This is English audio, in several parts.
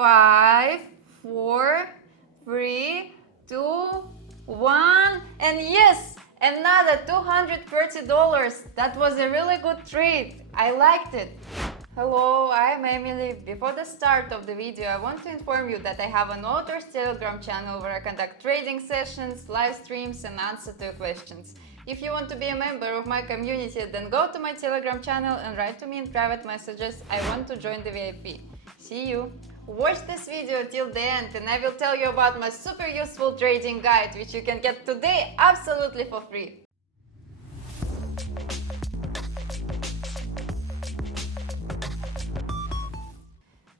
5, 4, 3, 2, 1, and yes, another $230. That was a really good trade. I liked it. Hello, I'm Emily. Before the start of the video, I want to inform you that I have an author's Telegram channel where I conduct trading sessions, live streams, and answer to your questions. If you want to be a member of my community, then go to my Telegram channel and write to me in private messages, "I want to join the VIP." See you! Watch this video till the end and I will tell you about my super useful trading guide, which you can get today absolutely for free.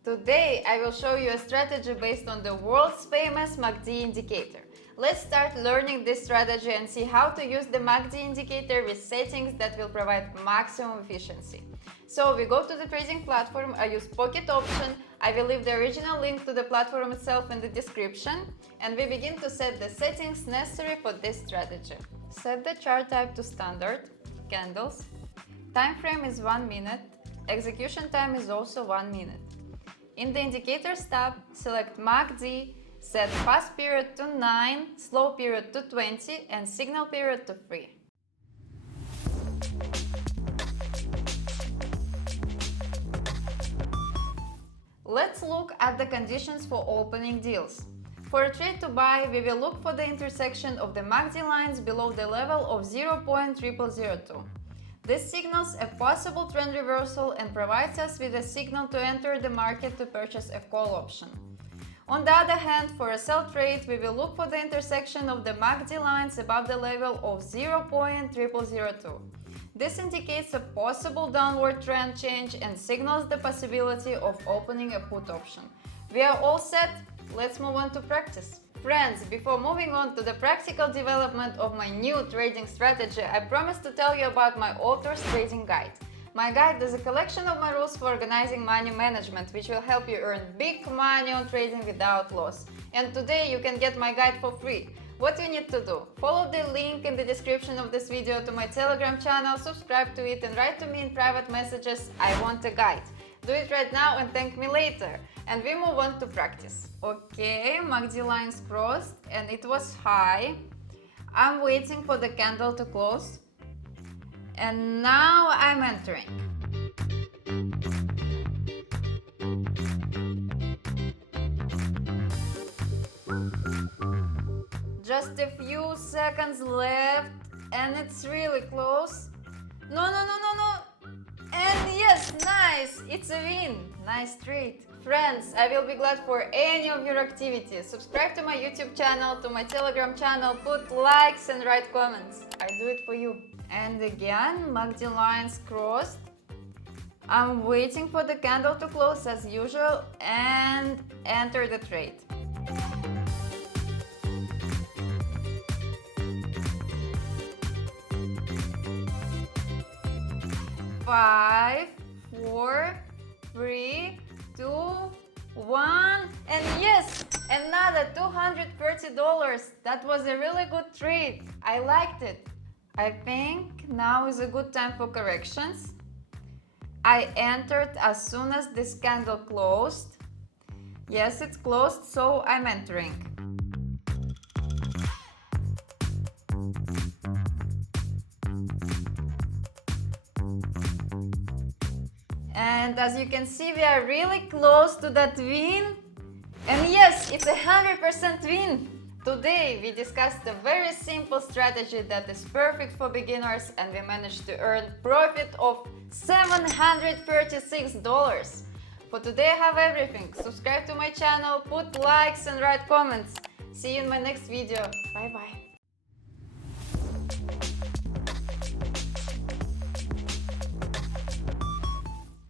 Today I will show you a strategy based on the world's famous MACD indicator. Let's start learning this strategy and see how to use the MACD indicator with settings that will provide maximum efficiency. So we go to the trading platform, I use pocket option, I will leave the original link to the platform itself in the description, and we begin to set the settings necessary for this strategy. Set the chart type to standard, candles, time frame is 1 minute, execution time is also 1 minute. In the indicators tab, select MACD, set fast period to 9, slow period to 20 and signal period to 3. Let's look at the conditions for opening deals. For a trade to buy, we will look for the intersection of the MACD lines below the level of 0.0002. This signals a possible trend reversal and provides us with a signal to enter the market to purchase a call option. On the other hand, for a sell trade, we will look for the intersection of the MACD lines above the level of 0.0002. This indicates a possible downward trend change and signals the possibility of opening a put option. We are all set, let's move on to practice. Friends, before moving on to the practical development of my new trading strategy, I promised to tell you about my author's trading guide. My guide is a collection of my rules for organizing money management, which will help you earn big money on trading without loss. And today you can get my guide for free. What you need to do? Follow the link in the description of this video to my Telegram channel, subscribe to it and write to me in private messages, "I want a guide." Do it right now and thank me later. And we move on to practice. Okay, MACD lines crossed and it was high. I'm waiting for the candle to close. And now I'm entering. Just a few seconds left and it's really close. No. And yes, nice! It's a win! Nice trade. Friends, I will be glad for any of your activities. Subscribe to my YouTube channel, to my Telegram channel, put likes and write comments. I do it for you. And again, MACD lines crossed. I'm waiting for the candle to close as usual and enter the trade. Five, 4, 3, 2, 1, and yes, another $230. That was a really good trade. I liked it. I think now is a good time for corrections. I entered as soon as this candle closed. Yes, it's closed, so I'm entering. And as you can see, we are really close to that win. And yes, it's 100% win. Today we discussed a very simple strategy that is perfect for beginners and we managed to earn profit of $736. For today I have everything. Subscribe to my channel, put likes and write comments. See you in my next video. Bye bye.